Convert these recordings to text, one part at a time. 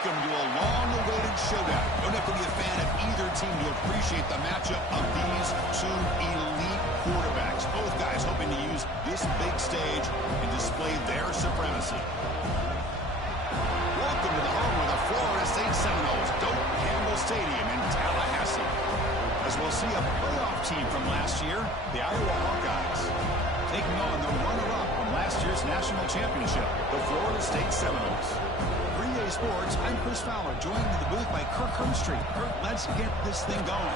Welcome to a long-awaited showdown. You don't have to be a fan of either team to appreciate the matchup of these two elite quarterbacks. Both guys hoping to use this big stage and display their supremacy. Welcome to the home of the Florida State Seminoles, Doak Campbell Stadium in Tallahassee. As we'll see a playoff team from last year, the Iowa Hawkeyes, taking on the runner-up from last year's national championship, the Florida State Seminoles. For EA Sports, I'm Chris Fowler, joined in the booth by Kirk Hermstreet. Kirk, let's get this thing going.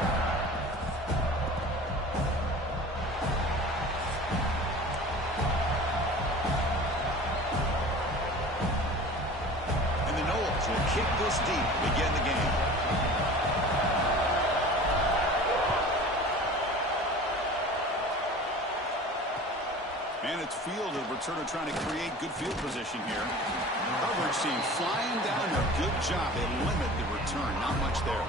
And the Noles will kick this deep to begin the game. And it's field, the returner trying to create good field position here. Coverage team flying down there. Good job. They limit the return. Not much there.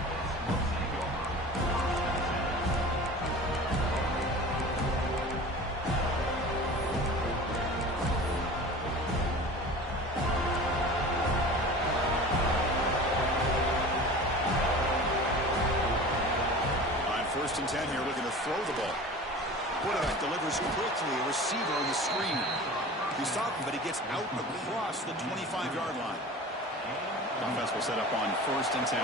On 1st and 10 here, looking to throw the ball. Quarterback delivers quickly, a receiver on the screen. He's stopping, but he gets out across the 25-yard line. Offense will set up on 1st and 10.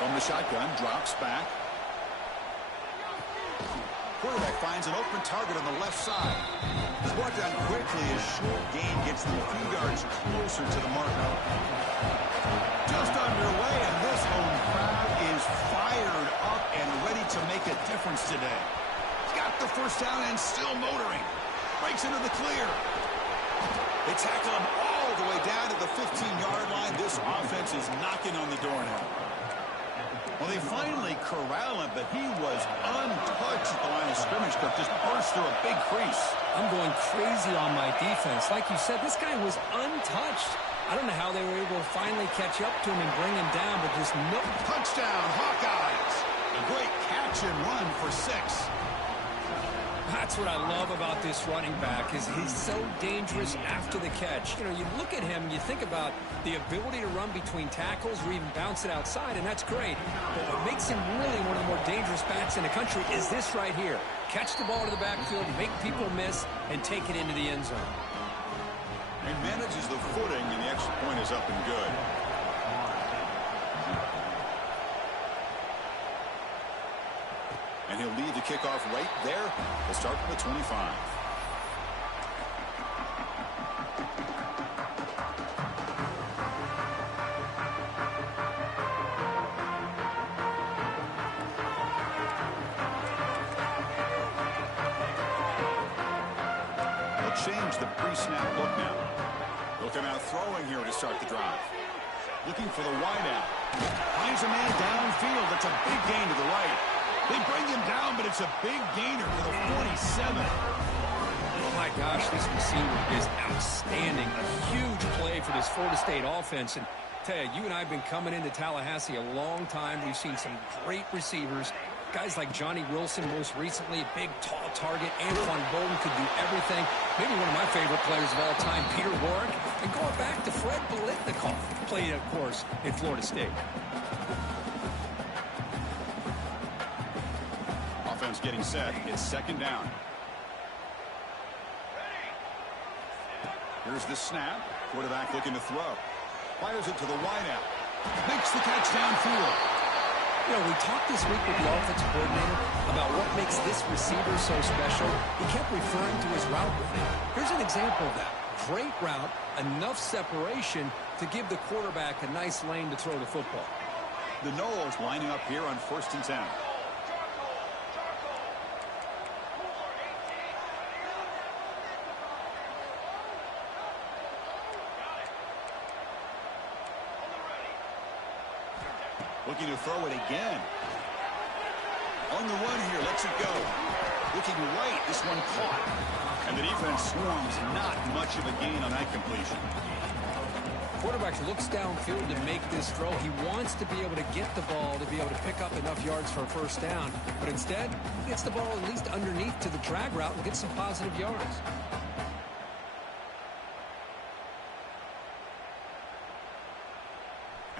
From the shotgun, drops back. Quarterback finds an open target on the left side. He's brought down quickly. A short gain gets them a few yards closer to the mark. Just underway, and this home crowd is fired up and ready to make a difference today. He's got the first down and still motoring. Breaks into the clear. They tackle him all the way down to the 15-yard line. This offense is knocking on the door now. Well, they finally corral him, but he was untouched at the line of scrimmage. Cook just burst through a big crease. I'm going crazy on my defense. Like you said, this guy was untouched. I don't know how they were able to finally catch up to him and bring him down, but just no. Touchdown, Hawkeyes. A great catch and run for 6. That's what I love about this running back is he's so dangerous after the catch. You know, you look at him, you think about the ability to run between tackles or even bounce it outside, and that's great. But what makes him really one of the more dangerous backs in the country is this right here. Catch the ball to the backfield, make people miss, and take it into the end zone. He manages the footing, and the extra point is up and good. And he'll lead the kickoff right there. He'll start from the 25. They'll change the pre-snap look now. They'll come out throwing here to start the drive. Looking for the wideout. Finds a man downfield. That's a big gain to the right. They bring him down, but it's a big gainer to the 47. Oh, my gosh, this receiver is outstanding. A huge play for this Florida State offense. And tell you, you and I have been coming into Tallahassee a long time. We've seen some great receivers. Guys like Johnny Wilson, most recently, a big, tall target. Anquan Bolden could do everything. Maybe one of my favorite players of all time, Peter Warrick. And going back to Fred Biletnikoff, played, of course, in Florida State. Offense getting set. It's 2nd down. Here's the snap. Quarterback looking to throw. Fires it to the wideout. Makes the catch downfield. You know, we talked this week with the offensive coordinator about what makes this receiver so special. He kept referring to his route running. Here's an example of that. Great route, enough separation to give the quarterback a nice lane to throw the football. The Noles lining up here on 1st and 10. Looking to throw it again. On the run here, lets it go. Looking right, this one caught. And the defense swarms, not much of a gain on that completion. Quarterback looks downfield to make this throw. He wants to be able to get the ball to be able to pick up enough yards for a first down. But instead, he gets the ball at least underneath to the drag route and gets some positive yards.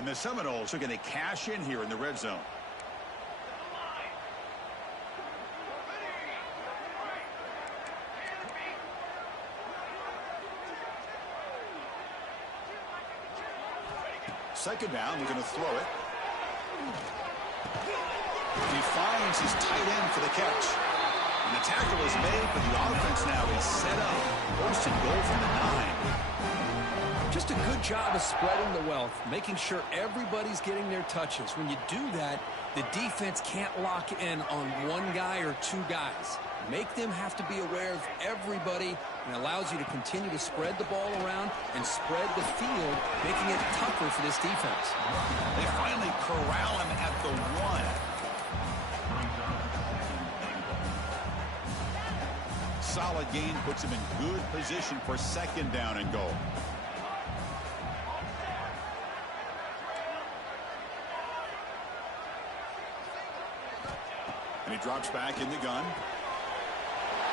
And the Seminoles are going to cash in here in the red zone. Second down, they're going to throw it. He finds his tight end for the catch. And the tackle is made, but the offense now is set up. First and goal from the 9. Just a good job of spreading the wealth, making sure everybody's getting their touches. When you do that, the defense can't lock in on one guy or two guys. Make them have to be aware of everybody, and allows you to continue to spread the ball around and spread the field, making it tougher for this defense. They finally corral him at the 1. Solid gain puts him in good position for second down and goal. And he drops back in the gun.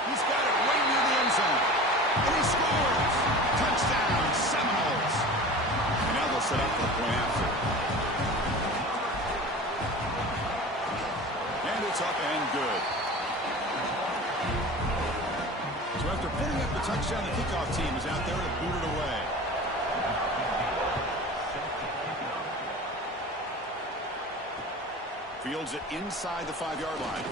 He's got it right near the end zone. And he scores! Touchdown, Seminoles! And now they'll set up for the point after. And it's up and good. So after putting up the touchdown, the kickoff team is out there to boot it away. Fields it inside the 5-yard line.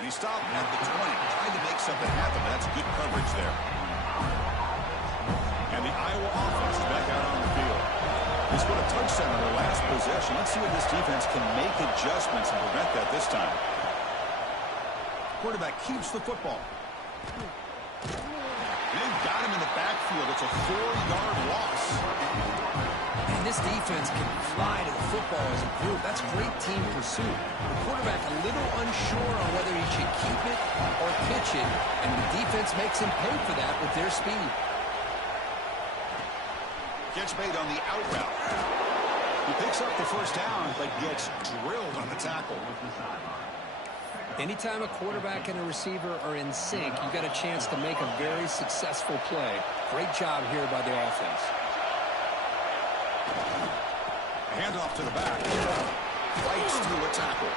And he stopped at the 20, trying to make something happen. That's good coverage there. And the Iowa offense is back out on the field. They scored a touchdown on their last possession. Let's see if this defense can make adjustments and prevent that this time. Quarterback keeps the football. They've got him in the backfield. It's a 4-yard loss. And this defense can fly to the football as a group. That's great team pursuit. The quarterback a little unsure on whether he should keep it or pitch it, and the defense makes him pay for that with their speed. Catch made on the out route. He picks up the first down, but gets drilled on the tackle. Anytime a quarterback and a receiver are in sync, you got a chance to make a very successful play. Great job here by the offense. Handoff to the back. Fights through a tackle.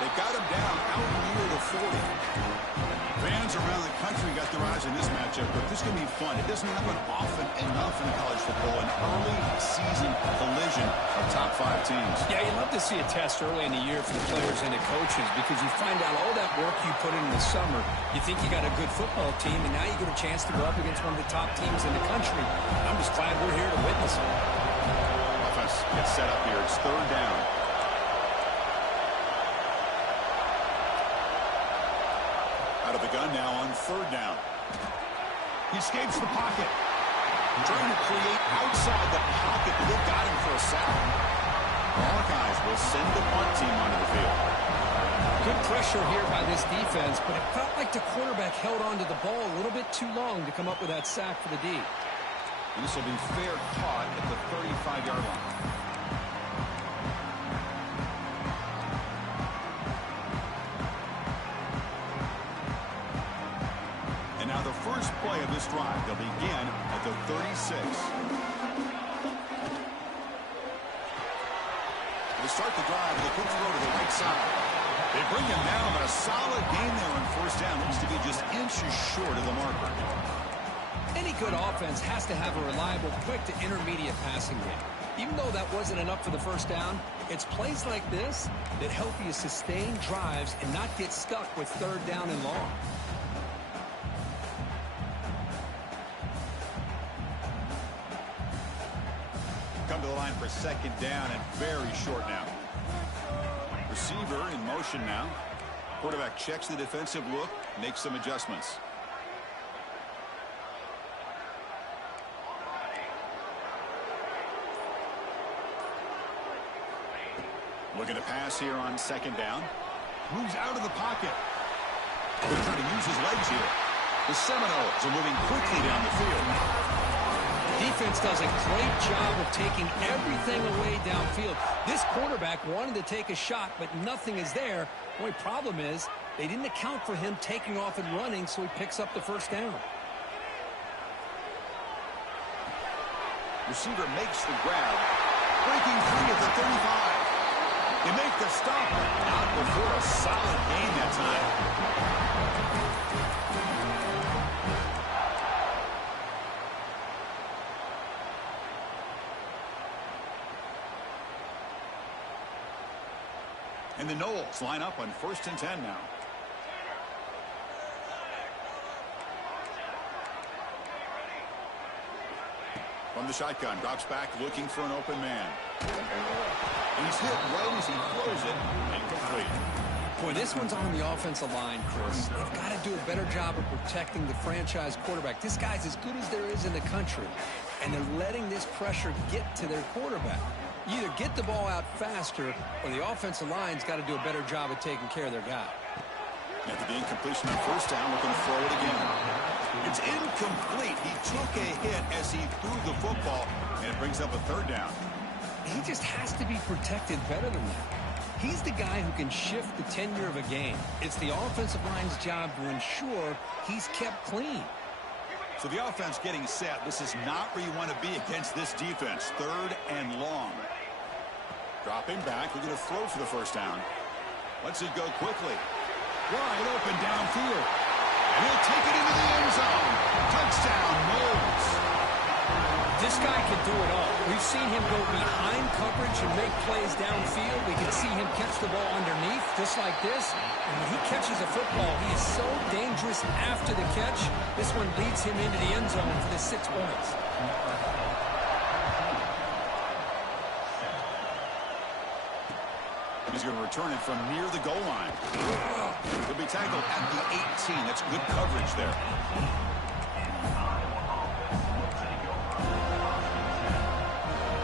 They've got him down out near the 40. Fans around the country got their eyes on this matchup, but this is going to be fun. It doesn't happen often enough in college football, an early season collision of top 5 teams. Yeah, you love to see a test early in the year for the players and the coaches because you find out all that work you put in the summer. You think you got a good football team, and now you get a chance to go up against one of the top teams in the country. I'm just glad we're here to witness it. Offense gets set up here. It's third down. Out of the gun now on third down. He escapes the pocket. Trying to create outside the pocket, but they've got him for a sack. The Hawkeyes will send the punt team onto the field. Good pressure here by this defense, but it felt like the quarterback held on to the ball a little bit too long to come up with that sack for the D. And this will be fair caught at the 35-yard line. And now the first play of this drive, they'll begin at the 36. To start the drive, they quick throw to the right side. They bring him down, but a solid gain there on first down. Looks to be just inches short of the marker. Any good offense has to have a reliable, quick to intermediate passing game. Even though that wasn't enough for the first down, it's plays like this that help you sustain drives and not get stuck with third down and long. Come to the line for second down and very short now. Receiver in motion now. Quarterback checks the defensive look, makes some adjustments. Looking to pass here on second down. Moves out of the pocket. They're trying to use his legs here. The Seminoles are moving quickly down the field. Defense does a great job of taking everything away downfield. This quarterback wanted to take a shot, but nothing is there. The only problem is they didn't account for him taking off and running, so he picks up the first down. Receiver makes the grab. Breaking free at the 35. They make the stop, but not before a solid gain that time. And the Knowles line up on 1st and 10 now. From the shotgun, drops back looking for an open man. And he's hit right as he throws it, incomplete. Boy, this one's on the offensive line, Chris. They've got to do a better job of protecting the franchise quarterback. This guy's as good as there is in the country, and they're letting this pressure get to their quarterback. You either get the ball out faster, or the offensive line's got to do a better job of taking care of their guy. After the incompletion on 1st down, looking to throw it again. It's incomplete. He took a hit as he threw the football, and it brings up a 3rd down. He just has to be protected better than that. He's the guy who can shift the tenure of a game. It's the offensive line's job to ensure he's kept clean. So the offense getting set. This is not where you want to be against this defense. 3rd and long. Dropping back. We're going to throw for the 1st down. Lets it go quickly. Wide open downfield. And he'll take it into the end zone. Touchdown, Knowles. This guy can do it all. We've seen him go behind coverage and make plays downfield. We can see him catch the ball underneath, just like this. And when he catches a football, he is so dangerous after the catch. This one leads him into the end zone for the 6 points. He's going to return it from near the goal line. He'll be tackled at the 18. That's good coverage there.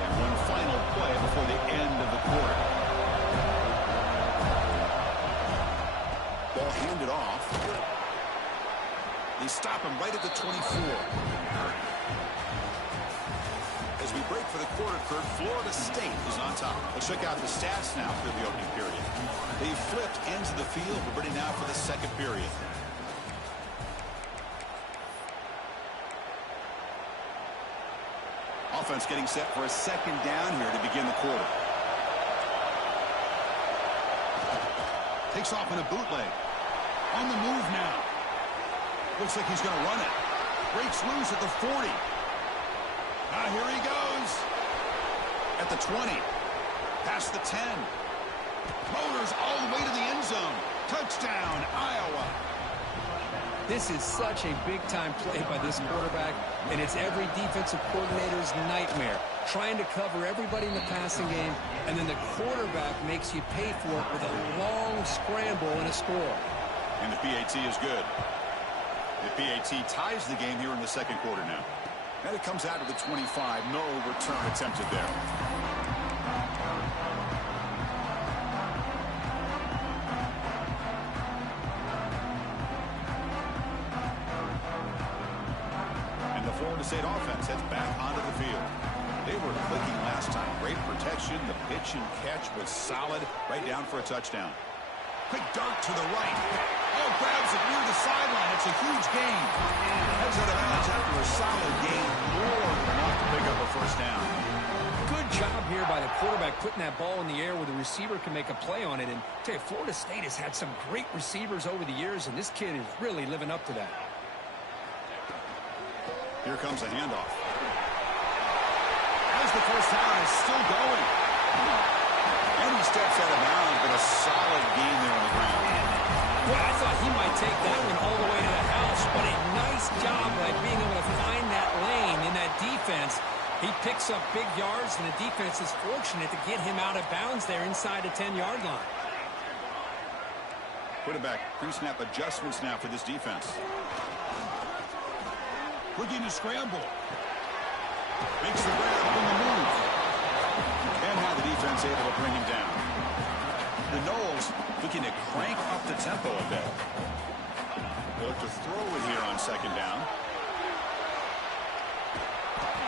And one final play before the end of the quarter. Ball handed off. They stop him right at the 24. As we break for the quarter, Kurt, Florida State is on top. Let's check out the stats now for the opening period. They flipped into the field. We're ready now for the 2nd period. Offense getting set for a 2nd down here to begin the quarter. Takes off in a bootleg. On the move now. Looks like he's going to run it. Breaks loose at the 40. Here he goes. At the 20. Past the 10. Motors all the way to the end zone. Touchdown, Iowa. This is such a big-time play by this quarterback, and it's every defensive coordinator's nightmare. Trying to cover everybody in the passing game, and then the quarterback makes you pay for it with a long scramble and a score. And the PAT is good. The PAT ties the game here in the 2nd quarter now. And it comes out to the 25. No return attempted there. And the Florida State offense heads back onto the field. They were clicking last time. Great protection. The pitch and catch was solid. Right down for a touchdown. Quick dart to the right. Oh, grabs it near the sideline. It's a huge gain. Heads out of bounds after a solid gain. More than enough to pick up a 1st down. Good job here by the quarterback putting that ball in the air where the receiver can make a play on it. And I tell you, Florida State has had some great receivers over the years, and this kid is really living up to that. Here comes a handoff. As the 1st down is still going. And he steps out of bounds, but a solid gain there on the ground. Well, I thought he might take that one all the way to the house, but a nice job by being able to find that lane in that defense. He picks up big yards, and the defense is fortunate to get him out of bounds there inside the 10-yard line. Quarterback pre-snap adjustments now for this defense. Looking to scramble. Makes the grab on the move. And now the defense able to bring him down. The Knowles looking to crank up the tempo a bit. They look to throw it here on 2nd down.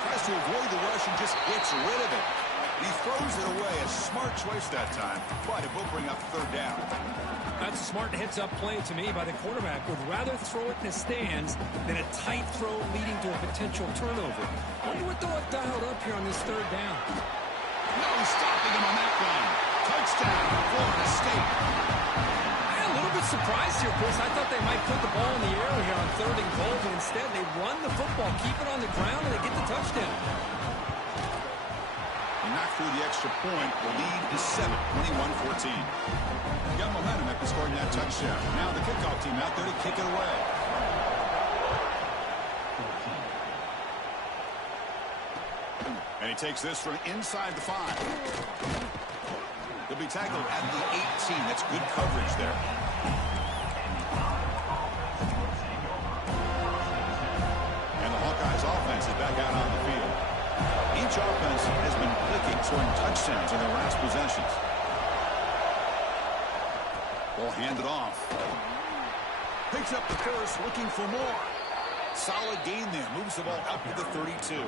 Tries to avoid the rush and just gets rid of it. And he throws it away. A smart choice that time, but it will bring up 3rd down. That's a smart heads-up play to me by the quarterback. Would rather throw it in the stands than a tight throw leading to a potential turnover. Wonder what they'll have dialed up here on this 3rd down. No stopping him on that one. Touchdown, Florida State. I'm a little bit surprised here, Chris. I thought they might put the ball in the air here on 3rd and goal, but instead they run the football, keep it on the ground, and they get the touchdown. They knock through the extra point. The lead is 7, 21-14. Got momentum after scoring that touchdown. Now the kickoff team out there to kick it away. And he takes this from inside the 5. He'll be tackled at the 18. That's good coverage there. And the Hawkeyes offense is back out on the field. Each offense has been clicking, scoring touchdowns in their last possessions. Ball handed off. Picks up the first, looking for more. Solid gain there. Moves the ball up to the 32.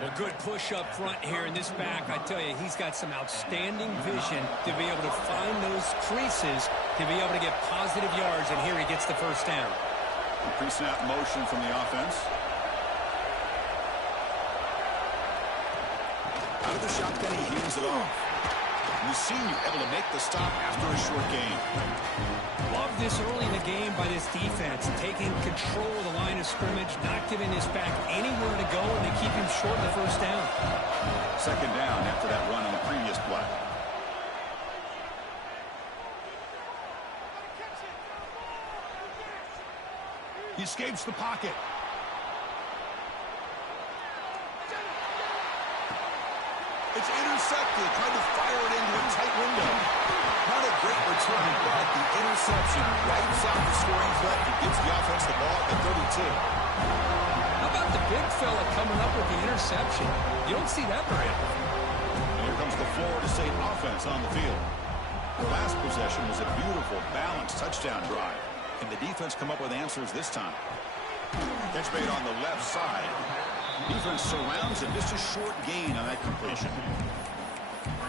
A good push up front here in this back. I tell you, he's got some outstanding vision to be able to find those creases, to be able to get positive yards, and here he gets the first down. Pre-snap motion from the offense. Out of the shotgun, he hands it off. And the senior able to make the stop after a short gain. Love this early in the game by this defense, taking control of the line of scrimmage, not giving this back anywhere to go, and they keep him short in the first down. Second down after that run on the previous play. He escapes the pocket. It's intercepted. Tried to fire it into a tight window. Not a great return, but the interception wipes out the scoring threat and gives the offense the ball at the 32. How about the big fella coming up with the interception? You don't see that very often. And here comes the Florida State offense on the field. The last possession was a beautiful, balanced touchdown drive. Can the defense come up with answers this time? Catch made on the left side. Defense surrounds him. Just a short gain on that completion.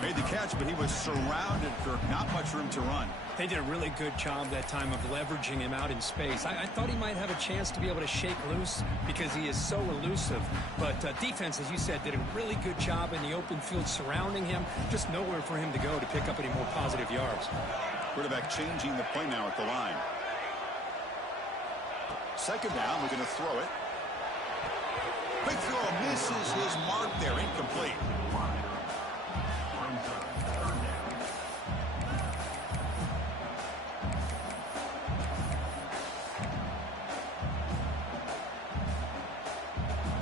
Made the catch, but he was surrounded, Kirk. Not much room to run. They did a really good job that time of leveraging him out in space. I thought he might have a chance to be able to shake loose because he is so elusive. But defense, as you said, did a really good job in the open field surrounding him. Just nowhere for him to go to pick up any more positive yards. Quarterback changing the play now at the line. Second down, we're going to throw it. Quick throw, misses his mark there, incomplete.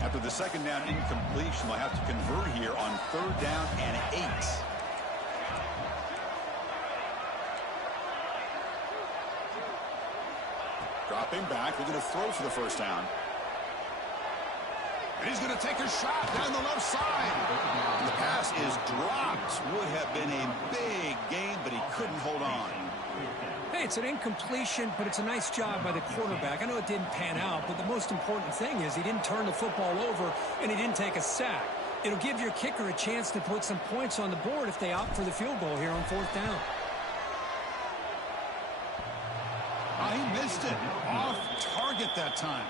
After the second down incompletion, they'll have to convert here on 3rd down and 8. Dropping back, they're going to throw for the first down. And he's going to take a shot down the left side. And the pass is dropped. Would have been a big gain, but he couldn't hold on. Hey, it's an incompletion, but it's a nice job by the quarterback. I know it didn't pan out, but the most important thing is he didn't turn the football over, and he didn't take a sack. It'll give your kicker a chance to put some points on the board if they opt for the field goal here on 4th down. Oh, he missed it. Off target that time.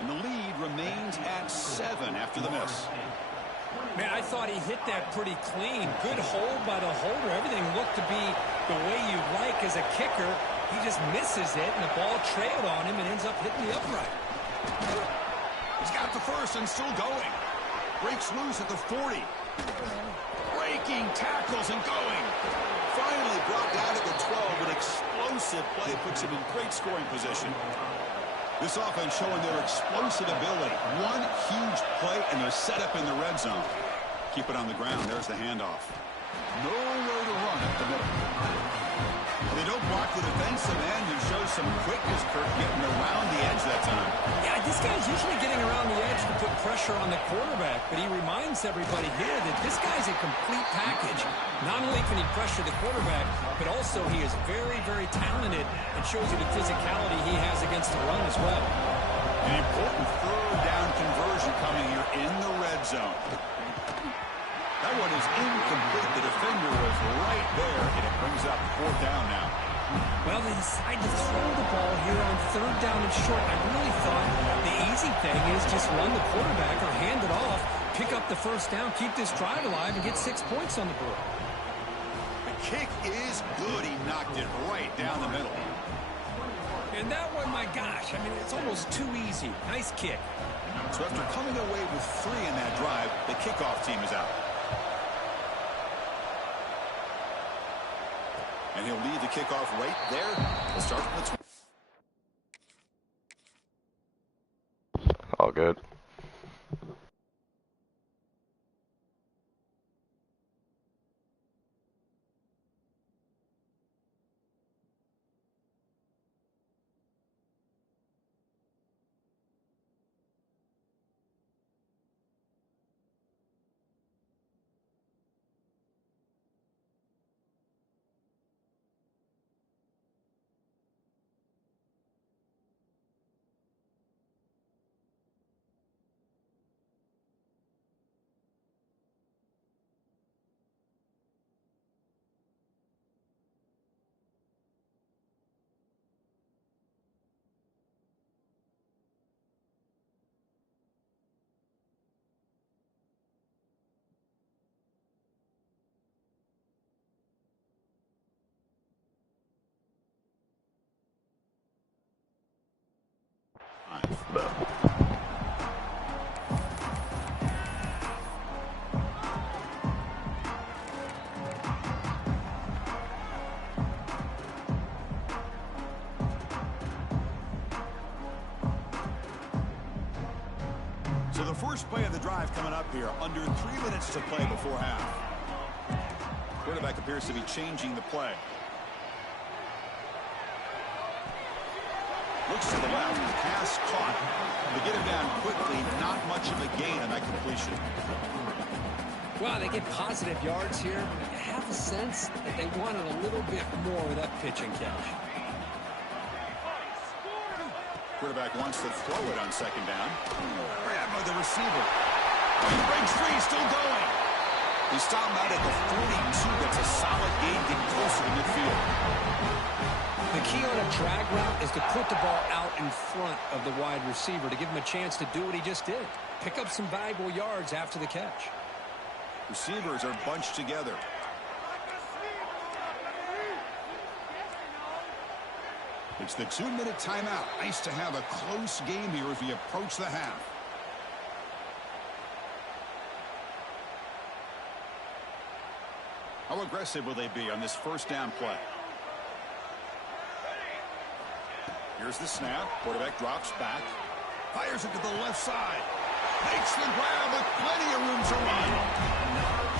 And the lead remains at 7 after the miss. Man, I thought he hit that pretty clean. Good hold by the holder. Everything looked to be the way you like as a kicker. He just misses it, and the ball trailed on him and ends up hitting the upright. He's got the first and still going. Breaks loose at the 40. Breaking tackles and going. Finally brought down at the 12. An explosive play puts him in great scoring position. This offense showing their explosive ability. One huge play, and they're set up in the red zone. Keep it on the ground. There's the handoff. Nowhere to run at the middle. They don't block the defensive end who shows some quickness, Kirk, getting around the edge that time. Yeah, this guy's usually getting around the edge to put pressure on the quarterback, but he reminds everybody here that this guy's a complete package. Not only can he pressure the quarterback, but also he is very, very talented and shows you the physicality he has against the run as well. An important 3rd down conversion coming here in the red zone. That one is incomplete. The defender was right there, and it brings up 4th down now. Well, they decide to throw the ball here on 3rd down and short. I really thought the easy thing is just run the quarterback or hand it off, pick up the first down, keep this drive alive, and get 6 points on the board. The kick is good. He knocked it right down the middle. And that one, my gosh, I mean, it's almost too easy. Nice kick. So after coming away with 3 in that drive, the kickoff team is out. And he'll lead the kickoff right there. We'll start from the All good. So the first play of the drive coming up here. Under 3 minutes to play before half. Quarterback appears to be changing the play. Looks to the left. Pass caught. They get him down quickly. Not much of a gain on that completion. Well, they get positive yards here. I have a sense that they wanted a little bit more with that pitch and catch. Quarterback wants to throw it on second down. Grab by the receiver. He breaks free, still going. He stopped out at the 42. That's a solid gain, getting closer to midfield. The key on a drag route is to put the ball out in front of the wide receiver to give him a chance to do what he just did. Pick up some valuable yards after the catch. Receivers are bunched together. It's the 2-minute timeout. Nice to have a close game here as we approach the half. How aggressive will they be on this first down play? Here's the snap. Quarterback drops back. Fires it to the left side. Makes the grab with plenty of room to run.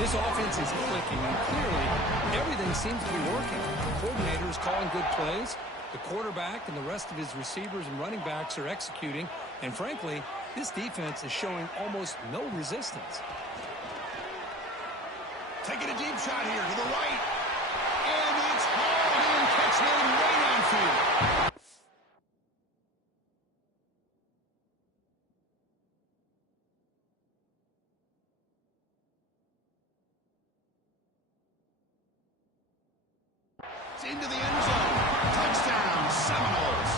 This offense is clicking, and clearly everything seems to be working. The coordinator is calling good plays. The quarterback and the rest of his receivers and running backs are executing. And frankly, this defense is showing almost no resistance. Taking a deep shot here to the right. And it's hauled in. Catch made way downfield. It's into the end zone. Touchdown, Seminoles.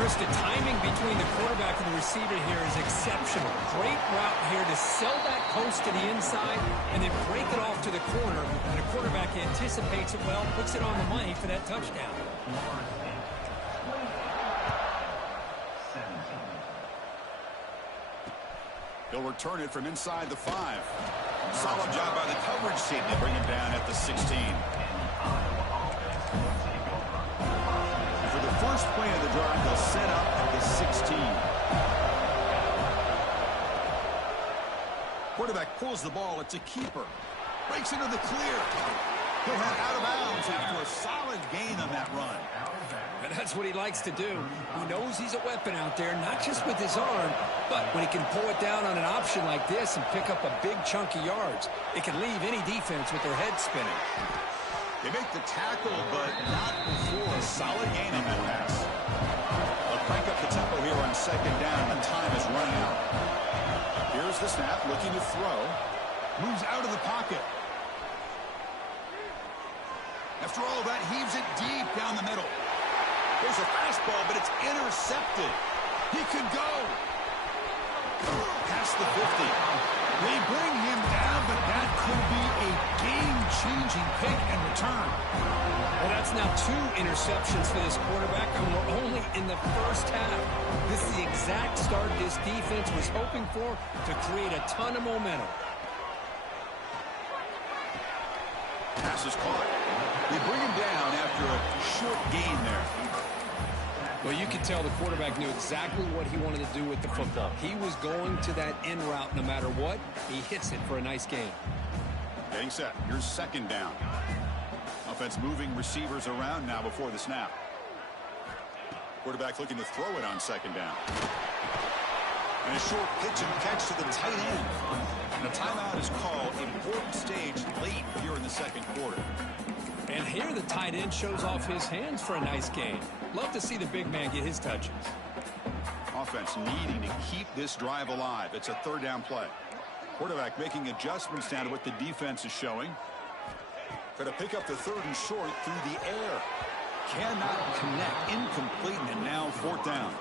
Chris, the timing between the quarterback and the receiver here is exceptional. Great route here to sell that post to the inside and then break it off to the corner. And the quarterback anticipates it well, puts it on the money for that touchdown. He'll return it from inside the 5. Solid job by the coverage team to bring him down at the 16. For the first play of the drive, they'll set up at the 16. Quarterback pulls the ball. It's a keeper. Breaks into the clear. He'll head out of bounds after a solid gain on that run. And that's what he likes to do. He knows he's a weapon out there, not just with his arm, but when he can pull it down on an option like this and pick up a big chunk of yards, it can leave any defense with their head spinning. They make the tackle, but not before a solid gain on that pass. They'll crank up the tempo here on second down, and time is running out. Here's the snap, looking to throw. Moves out of the pocket. After all that, heaves it deep down the middle. There's a fastball, but it's intercepted. He could go. Past the 50. They bring him down, but that could be a game-changing pick and return. Well, that's now 2 interceptions for this quarterback, and we're only in the first half. This is the exact start this defense was hoping for to create a ton of momentum. Pass is caught. They bring him down after a short gain there. Well, you can tell the quarterback knew exactly what he wanted to do with the football. He was going to that end route no matter what. He hits it for a nice gain. Getting set. Here's second down. Offense moving receivers around now before the snap. Quarterback looking to throw it on second down. And a short pitch and catch to the tight end. And a timeout is called. Important stage late here in the second quarter. And here the tight end shows off his hands for a nice gain. Love to see the big man get his touches. Offense needing to keep this drive alive. It's a third down play. Quarterback making adjustments down to what the defense is showing. Got to pick up the third and short through the air. Cannot connect. Incomplete, and now fourth down.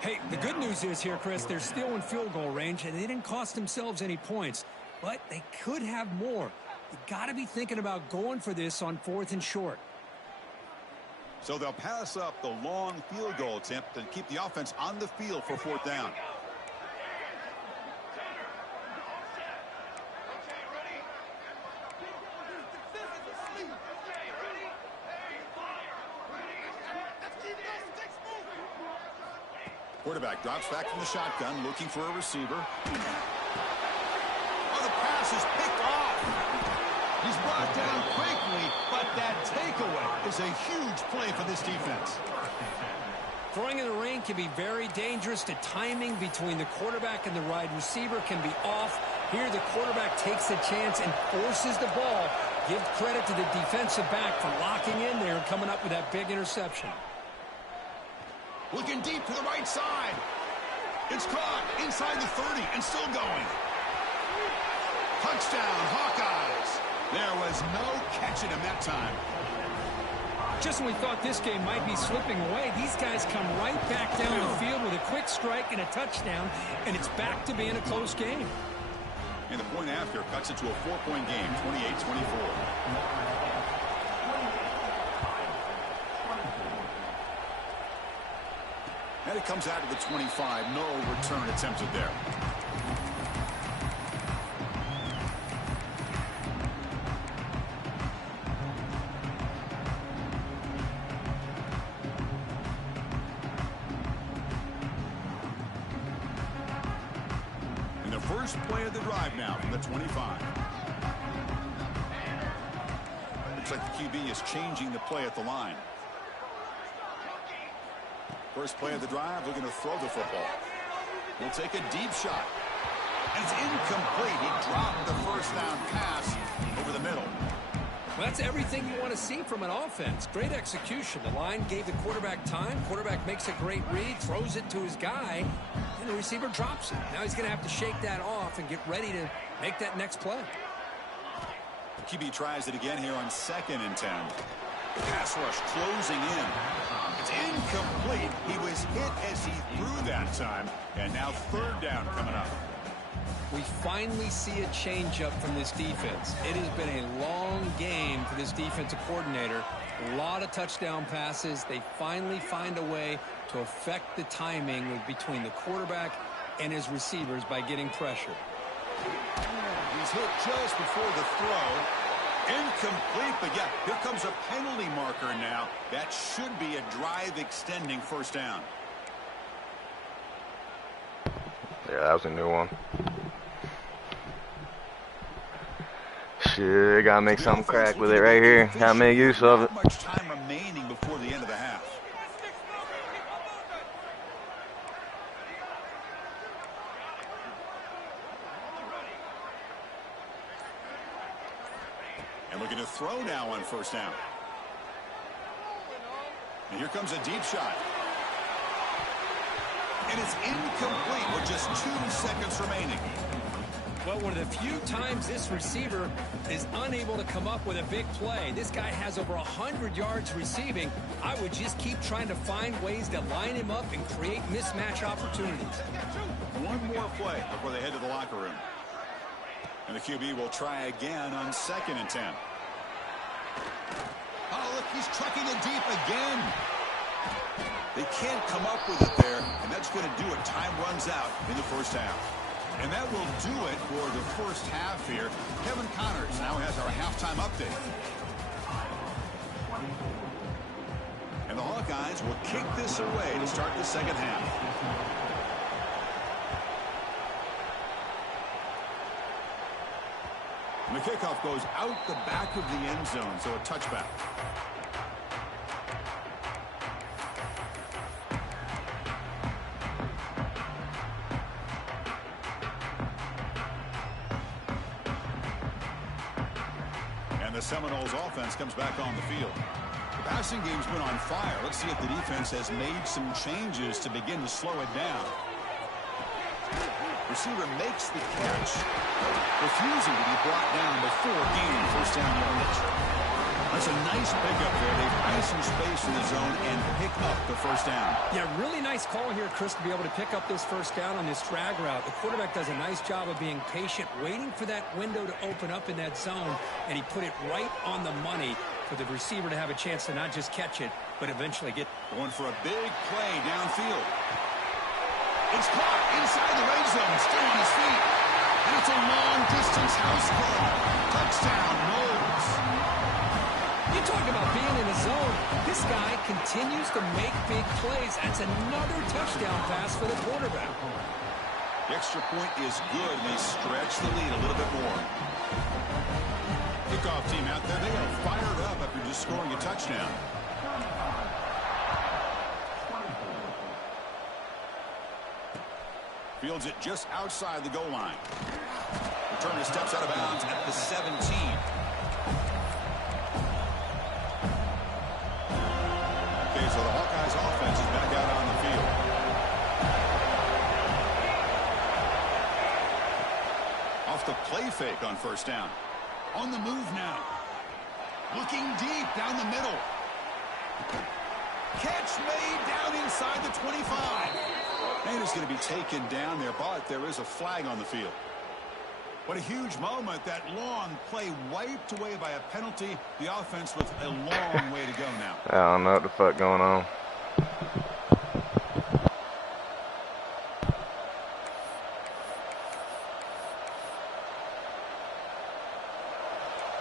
Hey, the good news is here, Chris, they're still in field goal range, and they didn't cost themselves any points. But they could have more. You got to be thinking about going for this on 4th and short. So they'll pass up the long field goal attempt and keep the offense on the field for fourth down. Quarterback drops back from the shotgun, looking for a receiver. Oh, the pass is picked off. He's brought down quickly, but that takeaway is a huge play for this defense. Throwing in the rain can be very dangerous. The timing between the quarterback and the wide receiver can be off. Here, the quarterback takes a chance and forces the ball. Give credit to the defensive back for locking in there and coming up with that big interception. Looking deep to the right side. It's caught inside the 30 and still going. Touchdown, Hawkeyes. There was no catching him that time. Just when we thought this game might be slipping away, these guys come right back down the field with a quick strike and a touchdown, and it's back to being a close game. And the point after cuts it to a 4-point game, 28-24. And it comes out of the 25. No return attempted there. And the first play of the drive now from the 25. Looks like the QB is changing the play at the line. First play of the drive, looking to throw the football. We'll take a deep shot. It's incomplete. He dropped the first down pass over the middle. Well, that's everything you want to see from an offense. Great execution. The line gave the quarterback time. Quarterback makes a great read, throws it to his guy, and the receiver drops it. Now he's going to have to shake that off and get ready to make that next play. QB tries it again here on 2nd and 10. Pass rush closing in. It's incomplete. He was hit as he threw that time. And now third down coming up. We finally see a changeup from this defense. It has been a long game for this defensive coordinator. A lot of touchdown passes. They finally find a way to affect the timing between the quarterback and his receivers by getting pressure. He's hit just before the throw. Incomplete, but yeah, here comes a penalty marker now. That should be a drive-extending first down. Yeah, that was a new one. Shit, gotta make something crack with it right here. Gotta make use of it. Not much time remaining before the end of the half. And looking to throw now on first down. And here comes a deep shot. And it's incomplete with just 2 seconds remaining. Well, one of the few times this receiver is unable to come up with a big play. This guy has over 100 yards receiving. I would just keep trying to find ways to line him up and create mismatch opportunities. One more play before they head to the locker room. And the QB will try again on 2nd and 10. Oh, look, he's trucking it deep again. They can't come up with it there, and that's going to do it. Time runs out in the first half. And that will do it for the first half here. Kevin Connors now has our halftime update. And the Hawkeyes will kick this away to start the second half. And the kickoff goes out the back of the end zone, so a touchback. The Seminoles offense comes back on the field. The passing game's been on fire. Let's see if the defense has made some changes to begin to slow it down. Receiver makes the catch, refusing to be brought down before gaining first down yardage. That's a nice pickup there. They find some space in the zone and pick up the first down. Yeah, really nice call here, Chris, to be able to pick up this first down on this drag route. The quarterback does a nice job of being patient, waiting for that window to open up in that zone, and he put it right on the money for the receiver to have a chance to not just catch it, but eventually get going for a big play downfield. It's caught inside the red zone, still on his feet. And it's a long-distance house call. Touchdown, Knowles. You talk about being in a zone. This guy continues to make big plays. That's another touchdown pass for the quarterback. The extra point is good, and they stretch the lead a little bit more. Kickoff team out there, they are fired up after just scoring a touchdown. Fields it just outside the goal line. Returner steps out of bounds at the 17. Okay, so the Hawkeyes offense is back out on the field. Off the play fake on first down. On the move now. Looking deep down the middle. Catch made down inside the 25. And it's going to be taken down there, but there is a flag on the field. What a huge moment. That long play wiped away by a penalty. The offense with a long way to go now. I don't know what the fuck going on.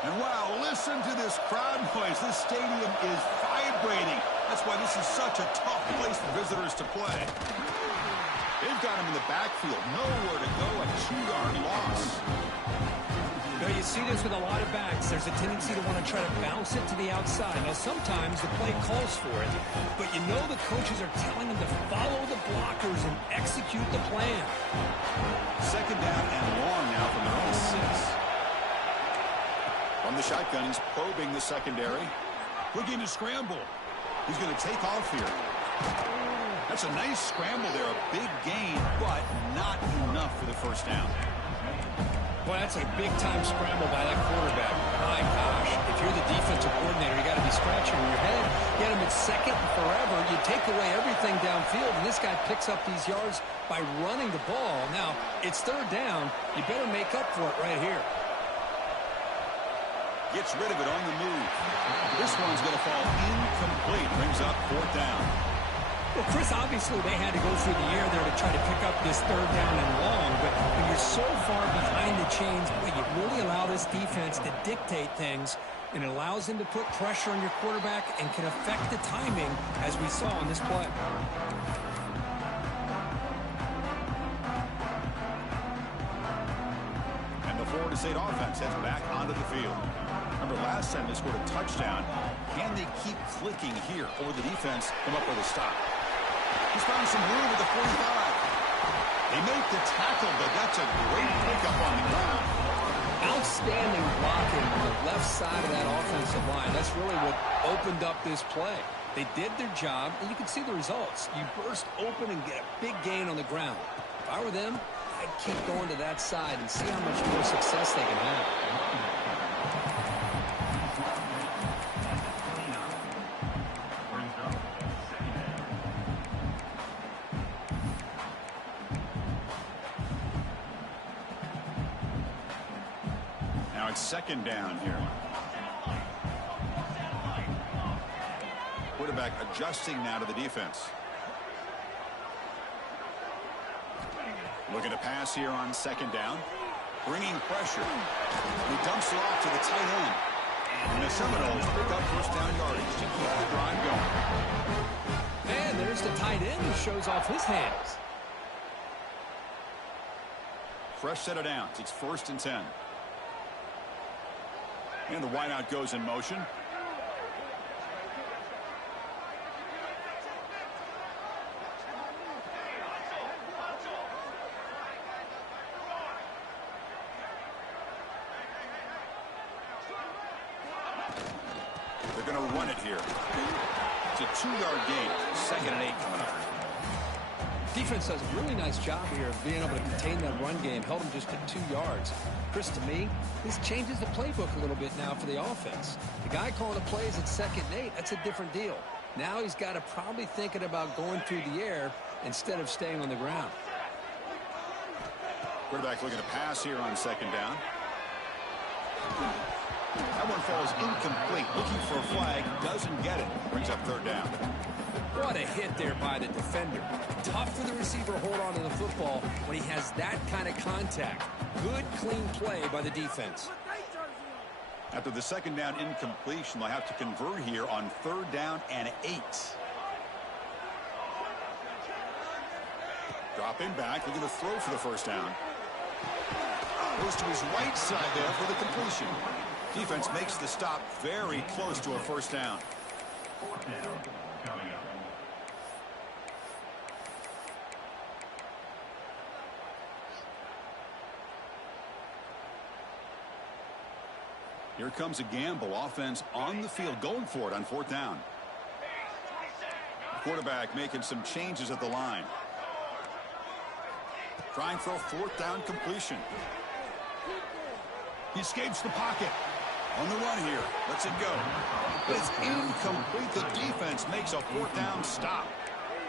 And wow, listen to this crowd noise. This stadium is vibrating. That's why this is such a tough place for visitors to play. They've got him in the backfield. Nowhere to go. A 2-yard loss. Now you see this with a lot of backs. There's a tendency to want to try to bounce it to the outside. Now sometimes the play calls for it, but you know the coaches are telling them to follow the blockers and execute the plan. Second down and long now from their own 6. From the shotgun, he's probing the secondary. Looking to scramble. He's going to take off here. That's a nice scramble there. A big gain, but not enough for the first down. Boy, that's a big-time scramble by that quarterback. My gosh, if you're the defensive coordinator, you got to be scratching your head. Get him at second and forever. You take away everything downfield, and this guy picks up these yards by running the ball. Now, it's third down. You better make up for it right here. Gets rid of it on the move. This one's going to fall incomplete. Brings up fourth down. Well, Chris, obviously they had to go through the air there to try to pick up this third down and long, but when you're so far behind the chains, boy, you really allow this defense to dictate things, and it allows them to put pressure on your quarterback and can affect the timing, as we saw on this play. And the Florida State offense heads back onto the field. Remember, last time they scored a touchdown. Can they keep clicking here, or the defense come up with a stop? He's found some room at the 45. They make the tackle, but that's a great pickup on the ground. Outstanding blocking on the left side of that offensive line. That's really what opened up this play. They did their job, and you can see the results. You burst open and get a big gain on the ground. If I were them, I'd keep going to that side and see how much more success they can have. Now it's second down here. Quarterback adjusting now to the defense. Looking to pass here on second down. Bringing pressure. And he dumps it off to the tight end. And the Seminoles pick up first down yardage to keep the drive going. And there's the tight end who shows off his hands. Fresh set of downs. It's 1st and 10. And the wideout goes in motion. They're going to run it here. It's a 2-yard gain. 2nd and 8 coming up. Defense does a really nice job here of being able to contain that run game. Held them just to 2 yards. Chris, to me, this changes the playbook a little bit now for the offense. The guy calling the plays at 2nd and 8, that's a different deal. Now he's got to probably thinking about going through the air instead of staying on the ground. Quarterback looking to pass here on 2nd down. That one falls incomplete. Looking for a flag. Doesn't get it. Brings up 3rd down. What a hit there by the defender. Tough for the receiver to hold on to the football when he has that kind of contact. Good, clean play by the defense. After the 2nd down incompletion, they'll have to convert here on 3rd down and 8. Dropping back, looking to throw for the 1st down. Goes to his right side there for the completion. Defense makes the stop very close to a 1st down. Here comes a gamble. Offense on the field, going for it on 4th down. Quarterback making some changes at the line. Trying for a 4th down completion. He escapes the pocket. On the run here. Lets it go. But it's incomplete. The defense makes a 4th down stop.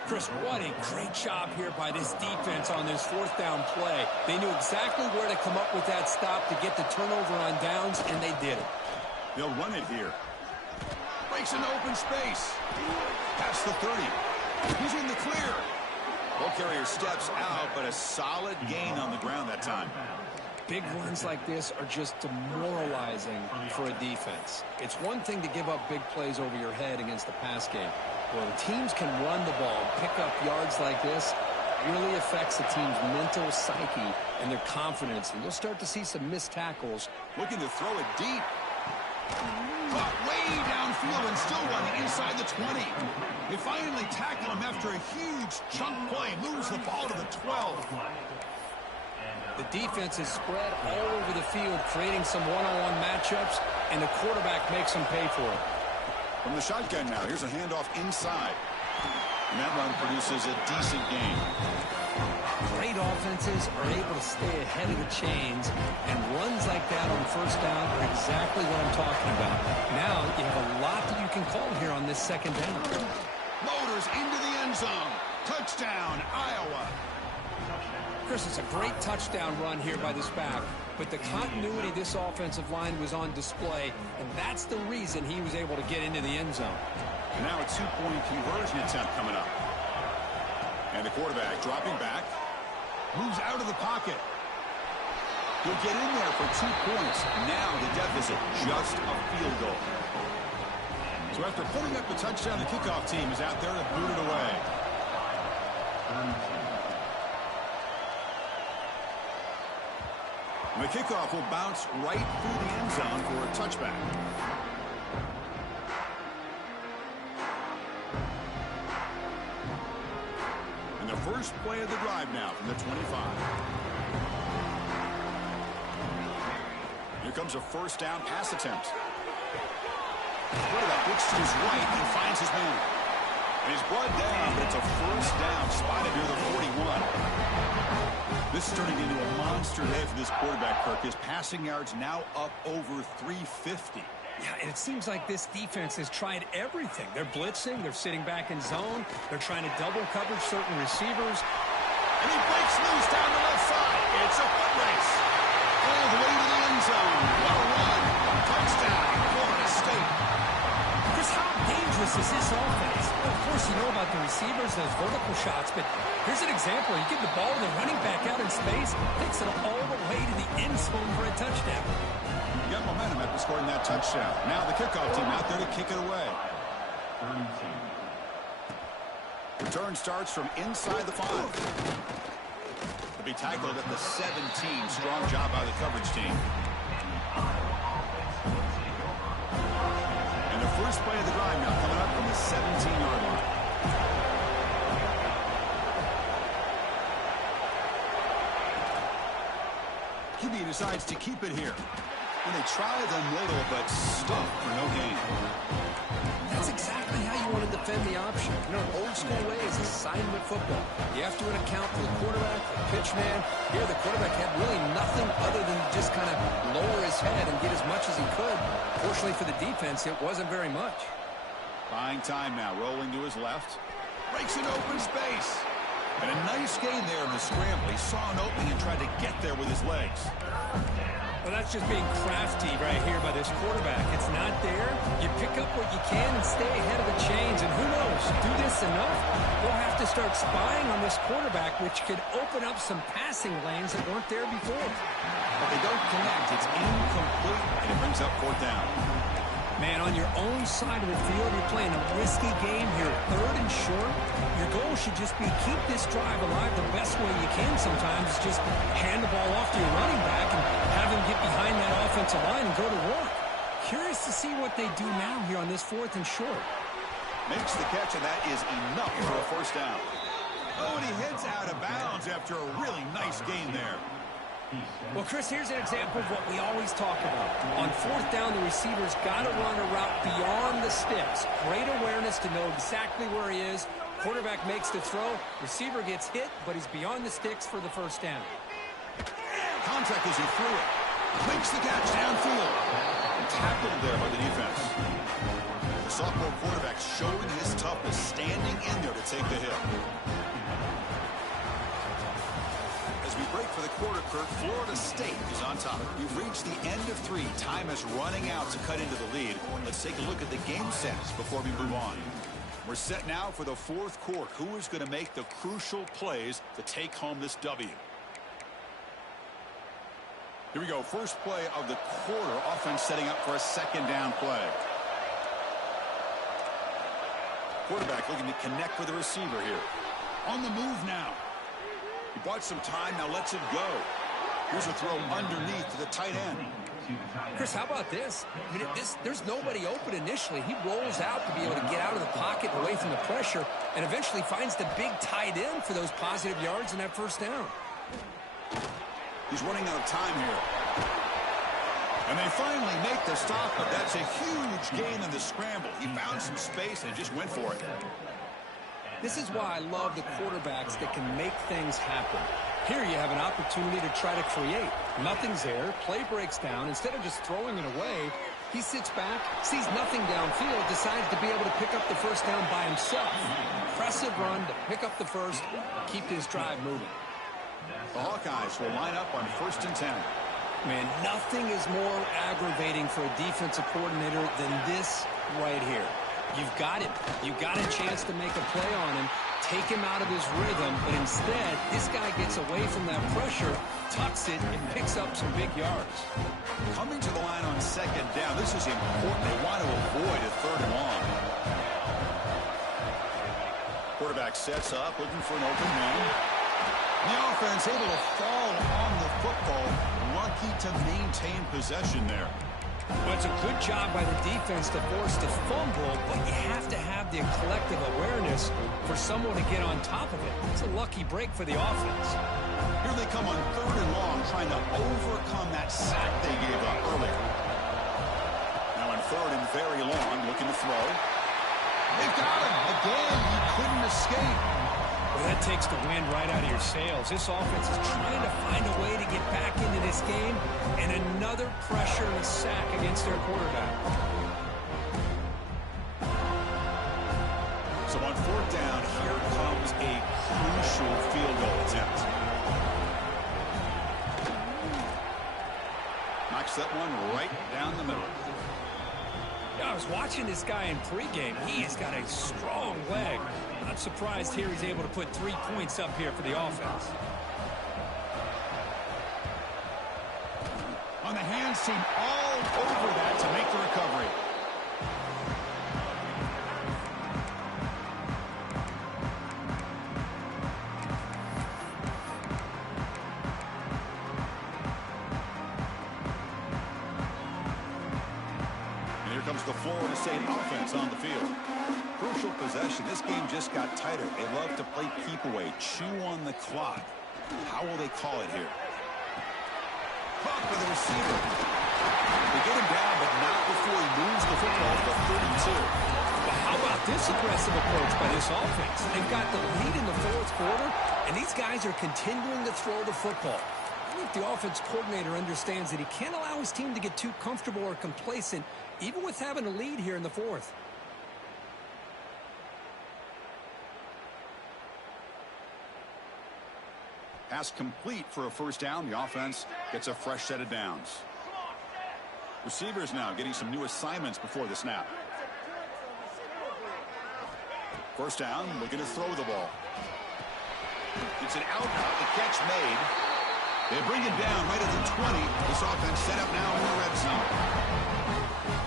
Chris, what a great job here by this defense on this 4th down play. They knew exactly where to come up with that stop to get the turnover on downs, and they did it. They'll run it here. Breaks an open space. Past the 30. He's in the clear. Ball carrier steps out, but a solid gain on the ground that time. Big runs like this are just demoralizing for a defense. It's one thing to give up big plays over your head against the pass game. When teams can run the ball, pick up yards like this, it really affects the team's mental psyche and their confidence. And you'll start to see some missed tackles. Looking to throw it deep. Caught way downfield and still running inside the 20. They finally tackle him after a huge chunk play. Moves the ball to the 12. The defense is spread all over the field, creating some one-on-one matchups, and the quarterback makes them pay for it. From the shotgun now, here's a handoff inside. And that run produces a decent gain. Great offenses are able to stay ahead of the chains, and runs like that on 1st down are exactly what I'm talking about. Now you have a lot that you can call here on this 2nd down. Motors into the end zone. Touchdown, Iowa. Chris, it's a great touchdown run here by this back, but the continuity this offensive line was on display, and that's the reason he was able to get into the end zone. And now a 2-point conversion attempt coming up. And the quarterback dropping back. Moves out of the pocket. He'll get in there for 2 points. Now the deficit, just a field goal. So after putting up the touchdown, the kickoff team is out there to boot it away. And the kickoff will bounce right through the end zone for a touchback. And the first play of the drive now from the 25. Here comes a 1st down pass attempt. Quarterback looks to his right and finds his man. And he's brought down, but it's a 1st down spotted near the 41. This is turning into a monster day for this quarterback, Kirk. His passing yards now up over 350. Yeah, and it seems like this defense has tried everything. They're blitzing. They're sitting back in zone. They're trying to double coverage certain receivers. And he breaks loose down the left side. It's a foot race. All the way to the end zone. What a run. Touchdown, Florida State. Chris, how dangerous is this offense? Well, of course, you know about the receivers, those vertical shots, but here's an example. You give the ball to the running back out in space, takes it all the way to the end zone for a touchdown. You got momentum after scoring that touchdown. Now the kickoff team out there to kick it away. Return starts from inside the 5. He'll be tackled at the 17. Strong job by the coverage team. And the first play of the drive now coming up from the 17-yard line. QB decides to keep it here. And they try them little, but stuck for no gain. That's exactly how you want to defend the option. You know, old school way is assignment football. You have to account for the quarterback, the pitch man. Here, the quarterback had really nothing other than just kind of lower his head and get as much as he could. Fortunately for the defense, it wasn't very much. Buying time now, rolling to his left. Breaks an open space. And a nice gain there in the scramble. He saw an opening and tried to get there with his legs. Well, that's just being crafty right here by this quarterback. It's not there. You pick up what you can and stay ahead of the chains. And who knows, do this enough, we'll have to start spying on this quarterback, which could open up some passing lanes that weren't there before. But they don't connect. It's incomplete, and it brings up 4th down. Man, on your own side of the field, you're playing a risky game here. 3rd and short. Your goal should just be keep this drive alive the best way you can sometimes. Is just hand the ball off to your running back and have him get behind that offensive line and go to work. Curious to see what they do now here on this 4th and short. Makes the catch, and that is enough for a 1st down. Oh, and he heads out of bounds after a really nice gain there. Well, Chris, here's an example of what we always talk about. On 4th down, the receiver's got to run a route beyond the sticks. Great awareness to know exactly where he is. Quarterback makes the throw. Receiver gets hit, but he's beyond the sticks for the 1st down. Contact as he threw it. Makes the catch downfield. Tackled there by the defense. The sophomore quarterback showing his toughness, standing in there to take the hit. As we break for the quarter, Kirk, Florida State is on top. We've reached the end of 3. Time is running out to cut into the lead. Let's take a look at the game sets before we move on. We're set now for the 4th quarter. Who is going to make the crucial plays to take home this W? Here we go. First play of the quarter. Offense setting up for a 2nd down play. Quarterback looking to connect with the receiver here. On the move now. He bought some time, now lets it go. Here's a throw underneath to the tight end. Chris, how about this? I mean, there's nobody open initially. He rolls out to be able to get out of the pocket and away from the pressure and eventually finds the big tight end for those positive yards in that 1st down. He's running out of time here. And they finally make the stop, but that's a huge gain in the scramble. He found some space and just went for it. This is why I love the quarterbacks that can make things happen. Here you have an opportunity to try to create. Nothing's there. Play breaks down. Instead of just throwing it away, he sits back, sees nothing downfield, decides to be able to pick up the 1st down by himself. Impressive run to pick up the 1st, keep this drive moving. The Hawkeyes will line up on 1st and 10. Man, nothing is more aggravating for a defensive coordinator than this right here. You've got him. You've got a chance to make a play on him, take him out of his rhythm, but instead, this guy gets away from that pressure, tucks it, and picks up some big yards. Coming to the line on 2nd down, this is important. They want to avoid a 3rd and long. Quarterback sets up, looking for an open man. The offense able to fall on the football, lucky to maintain possession there. Well, it's a good job by the defense to force the fumble, but you have to have the collective awareness for someone to get on top of it. It's a lucky break for the offense. Here they come on 3rd and long, trying to overcome that sack they gave up earlier. Now on 3rd and very long, looking to throw. They've got him. Again, he couldn't escape. Well, that It takes the wind right out of your sails. This offense is trying to find a way to get back into this game, and another pressure and a sack against their quarterback. So on fourth down, here comes a crucial field goal attempt. Knocks that one right down the middle. I was watching this guy in pregame. He has got a strong leg. Not surprised here he's able to put 3 points up here for the offense. On the hands team all over that to make the recovery. And here comes the Florida State offense on the field. Crucial possession. This game just got tighter. They love to play keep away, chew on the clock. How will they call it here? Caught by the receiver. They get him down, but not before he moves the football to the 32. Well, how about this aggressive approach by this offense? They've got the lead in the fourth quarter, and these guys are continuing to throw the football. I think the offense coordinator understands that he can't allow his team to get too comfortable or complacent, even with having a lead here in the fourth. Pass complete for a first down. The offense gets a fresh set of downs. Receivers now getting some new assignments before the snap. First down, looking to throw the ball. It's an out route, the catch made. They bring it down right at the 20. This offense set up now in the red zone.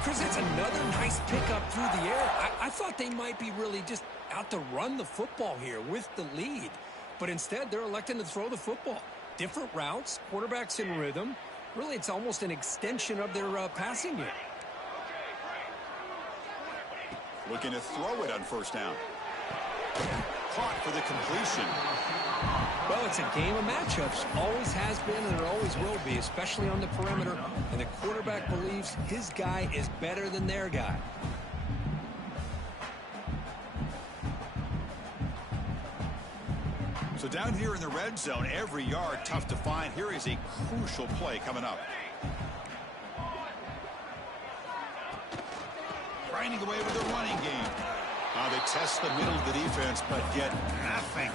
Chris, it's another nice pickup through the air. I thought they might be really just out to run the football here with the lead. But instead, they're electing to throw the football. Different routes, quarterbacks in rhythm. Really, it's almost an extension of their passing game. Looking to throw it on first down. Caught for the completion. Well, it's a game of matchups. Always has been and it always will be, especially on the perimeter. And the quarterback believes his guy is better than their guy. So down here in the red zone, every yard tough to find. Here is a crucial play coming up. Grinding away with the running game. They test the middle of the defense, but get nothing.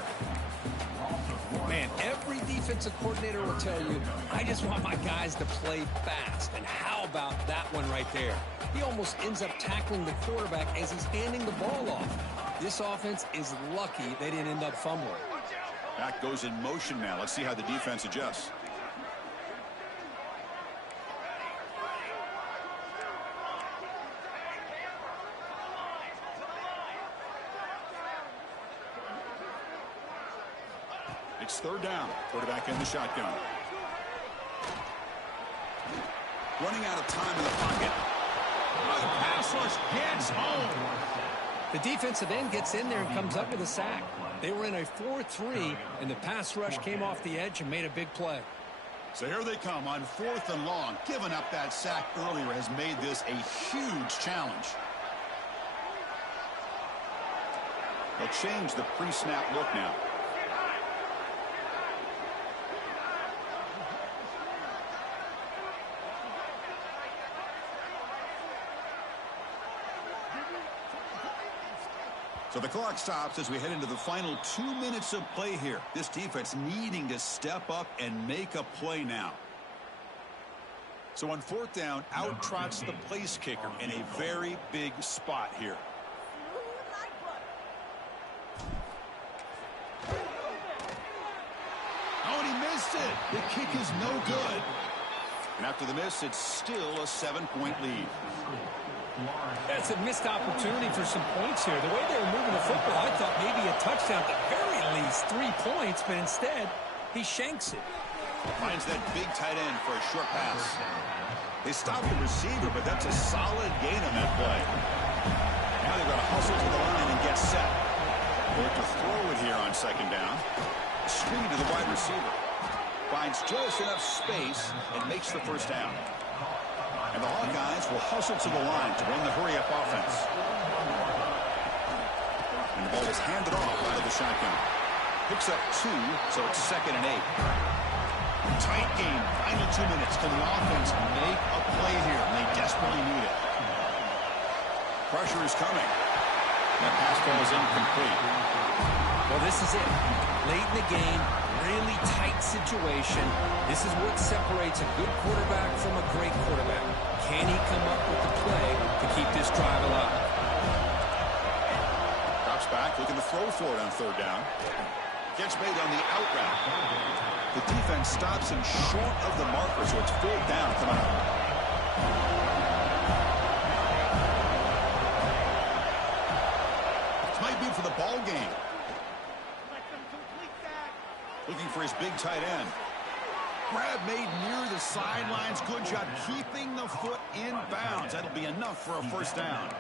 Man, every defensive coordinator will tell you, I just want my guys to play fast. And how about that one right there? He almost ends up tackling the quarterback as he's handing the ball off. This offense is lucky they didn't end up fumbling. Back goes in motion now. Let's see how the defense adjusts. It's third down. Quarterback in the shotgun. Running out of time in the pocket. The pass rush gets home. The defensive end gets in there and comes up with a sack. They were in a 4-3, and the pass rush came off the edge and made a big play. So here they come on 4th and long. Giving up that sack earlier has made this a huge challenge. They'll change the pre-snap look now. So the clock stops as we head into the final 2 minutes of play here. This defense needing to step up and make a play now. So on 4th down, out trots the place kicker in a very big spot here. Oh, and he missed it. The kick is no good. And after the miss, it's still a 7-point lead. That's a missed opportunity for some points here. The way they were moving the football, I thought maybe a touchdown, at the very least 3 points, but instead, he shanks it. Finds that big tight end for a short pass. They stop the receiver, but that's a solid gain on that play. Now they've got to hustle to the line and get set. They have to throw it here on 2nd down. Screen to the wide receiver. Finds just enough space and makes the first down. And the Hawkeyes will hustle to the line to run the hurry-up offense. And the ball is handed off out of the shotgun. Picks up 2, so it's 2nd and 8. Tight game, final 2 minutes. Can the offense make a play here? And they desperately need it. Pressure is coming. That pass ball is incomplete. Well, this is it. Late in the game, really tight situation. This is what separates a good quarterback from a great quarterback. Can he come up with the play to keep this drive alive? Drops back, looking to throw for it on 3rd down. Gets made on the out route. The defense stops him short of the marker, so it's 4th down. Come on. This might be for the ball game. Looking for his big tight end. Grab made near the sidelines. Good job keeping the foot in bounds. That'll be enough for a 1st down.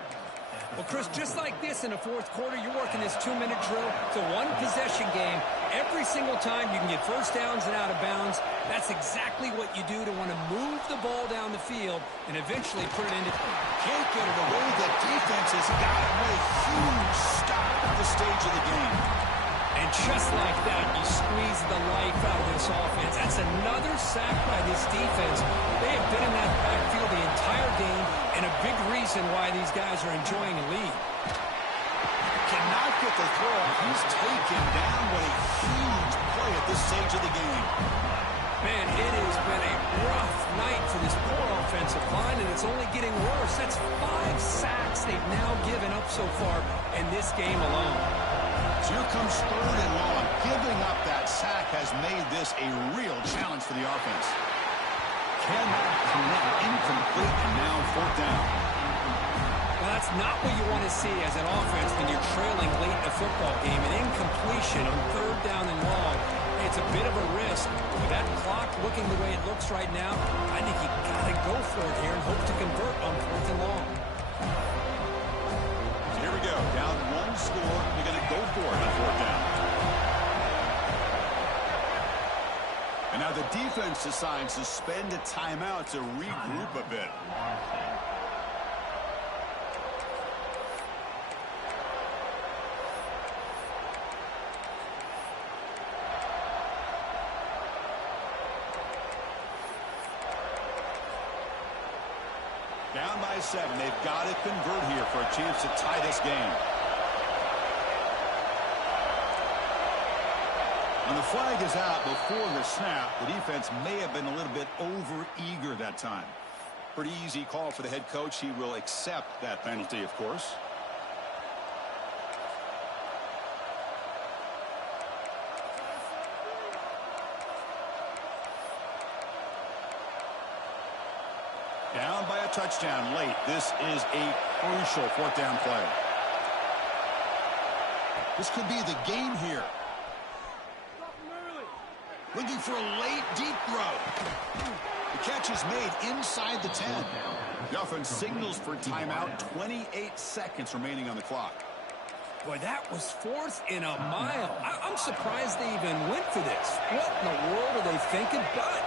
Well, Chris, just like this in the 4th quarter, you're working this 2-minute drill. It's a one-possession game. Every single time you can get 1st downs and out of bounds. That's exactly what you do to want to move the ball down the field and eventually put it into... Can't get it away. The defense has got it. What a huge stop at this stage of the game. And just like that, you squeeze the life out of this offense. That's another sack by this defense. They have been in that backfield the entire game, and a big reason why these guys are enjoying a lead. Cannot get the throw off. He's taken down. What a huge play at this stage of the game. Man, it has been a rough night for this poor offensive line, and it's only getting worse. That's 5 sacks they've now given up so far in this game alone. So here comes 3rd and long. Giving up that sack has made this a real challenge for the offense. Cannot connect, incomplete, and now 4th down. Well, that's not what you want to see as an offense when you're trailing late in a football game. An incompletion on 3rd down and long. It's a bit of a risk. With that clock looking the way it looks right now, I think you got to go for it here and hope to convert on 4th and long. Here we go. Down 1 score. You're going to go for it on 4th down. And now the defense decides to spend a timeout to regroup a bit. Down by 7. They've got to convert here for a chance to tie this game. And the flag is out before the snap. The defense may have been a little bit over-eager that time. Pretty easy call for the head coach. He will accept that penalty, of course. Down by a touchdown late. This is a crucial 4th down play. This could be the game here. Looking for a late deep throw. The catch is made inside the 10. The offense signals for timeout. 28 seconds remaining on the clock. Boy, that was 4th and a mile. I'm surprised they even went for this. What in the world are they thinking? But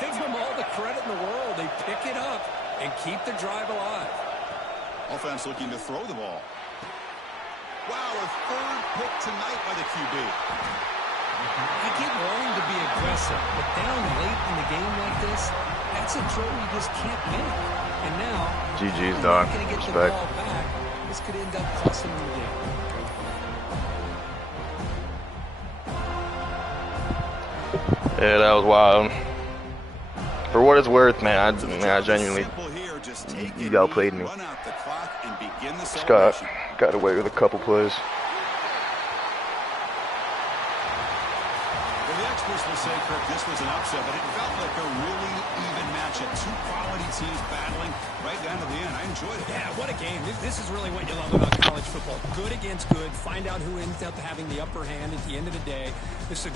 give them all the credit in the world. They pick it up and keep the drive alive. Offense looking to throw the ball. Wow, a 3rd pick tonight by the QB. I get wanting to be aggressive, but down late in the game like this, that's a throw you just can't make. And now, GG's, dog. Going to get Respect. the ball back. This could end up costing them the game. Yeah, that was wild. For what it's worth, man, I genuinely, you outplayed me. Just got away with a couple plays. Experts will say, Kirk, this was an upset, but it felt like a really even matchup. 2 quality teams battling right down to the end. I enjoyed it. Yeah, what a game. This is really what you love about college football. Good against good. Find out who ends up having the upper hand at the end of the day. This is a